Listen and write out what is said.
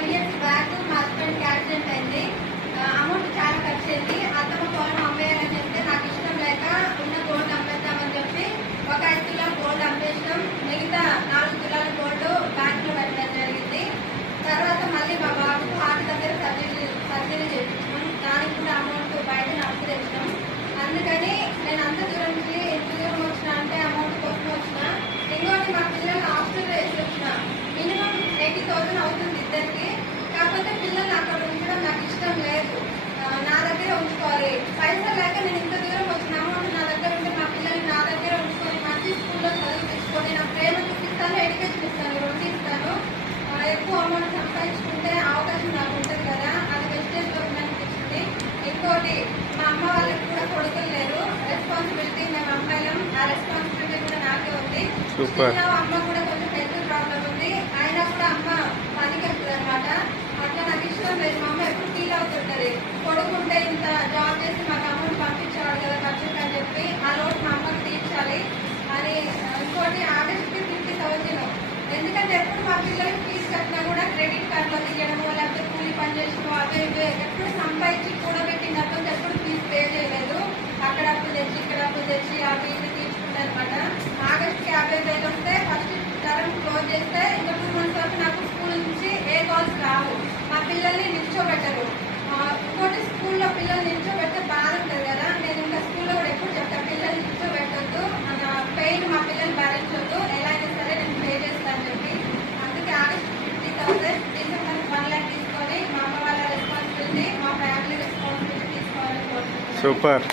5 years back మా హస్బెండ్కి accident అయింది. అమౌంట్ చాలా ఖర్చు అయింది. అత్తమ్మ పొలం అమ్మేయాలని చెప్తే నాకు ఇష్టం లేక ఉన్న గోల్డ్ అమ్మేద్దామని చెప్పి ఒక 5 తులాల గోల్డ్ అమ్మేసినాం. మిగతా 4 తులాల గోల్డ్ బ్యాంక్లో పెట్టడం జరిగింది. తర్వాత మళ్ళీ మా బాబుకు హార్ట్ దగ్గర సర్జరీ చేయించాం. దానికి కూడా అమౌంట్ బయట అప్పు తెచ్చినాం. అందుకని నేను అంత దూరం నుంచి ఎంత దూరం వచ్చినా అంటే అమౌంట్ కోసం వచ్చిన. ఇంకోటి మా పిల్లలు హాస్టల్లో వేసి వచ్చిన. మినిమం 80,000 అవుతుంది ఇద్దరికి. కాకపోతే పిల్లల్ని అక్కడ ఉంచడం నాకు ఇష్టం లేదు. నా దగ్గర ఉంచుకోవాలి. పైసలు లేక నేను ఇంత దూరం వచ్చిన. అమౌంట్ నా దగ్గర ఉంటే మా పిల్లల్ని నా దగ్గర ఉంచుకొని మంచి స్కూల్లో చదివించుకొని నా ప్రేమ చూపిస్తాను, ఎడ్యుకేషన్ ఇస్తాను, రెండు ఇస్తాను. ఎక్కువ అమౌంట్ సంపాదించుకుంటే అవకాశం నాకు ఉంటుంది కదా, అది వెస్టేజ్ అనిపించింది. ఇంకోటి మా అమ్మ వాళ్ళకి కూడా కొడుకులు లేరు. రెస్పాన్సిబిలిటీ మేము అమ్మాయిలం. ఆ రెస్పాన్సిబిలిటీ కూడా నాకే ఉంది. అమ్మ కూడా కొంచెం హెల్త్ ప్రాబ్లం ఉంది. అయినా కూడా అమ్మ పనికి వెళ్తుంది అనమాట. అట్లా నాకు ఇష్టం లేదు. మా అమ్మ ఎప్పుడు ఫీల్ అవుతుంటది, కొడుకుంటే ఇంత జాబ్ చేసి మాకు అమౌంట్ పంపించేవాడు కదా ఖర్చుకి అని చెప్పి. ఆ లోటు మా అమ్మకి తీర్చాలి అని. ఇంకోటి ఆగస్ట్కి 50,000. ఎందుకంటే ఎప్పుడు మా పిల్లలకి ఫీజు కట్టినా కూడా క్రెడిట్ కార్డులో తీయడము, లేకపోతే కూలి పని చేసడము, అవే ఇవే ఎప్పుడు సంపాదించి కూడబెట్టిన తర్వాత ఎప్పుడు ఫీజు పే చేయలేదు. అక్కడ అప్పు తెచ్చి ఇక్కడ అప్పు తెచ్చి ఆ ఫీజు తీసుకుంటాను అనమాట. ఆగస్ట్కి 50,000 వస్తే ఫస్ట్ టర్మ్ క్లోజ్ చేస్తే ఇంకా 2 months వరకు నాకు స్కూల్ నుంచి ఏ కాల్స్ రావు. మా పిల్లల్ని నిల్చోబెట్టరు. ఇంకోటి స్కూల్లో పిల్లల్ని నిల్చోబెడితే బాధ ఉంటుంది కదా. నేను ఇంకా స్కూల్లో కూడా ఎప్పుడు చెప్తాను, పిల్లల్ని నిల్చోబెట్టద్దు, పెయిన్ మా పిల్లల్ని భరించొద్దు, ఎలా అయినా సరే నేను పే చేస్తాను చెప్పి. అందుకే ఆగస్ట్ 50,000 డిసెంబర్ 1 lakh తీసుకొని మా అమ్మ వాళ్ళ రెస్పాన్సిబిలిటీ, మా ఫ్యామిలీ రెస్పాన్సిబిలిటీ తీసుకోవాలని కోరుకుంటున్నాను. సూపర్.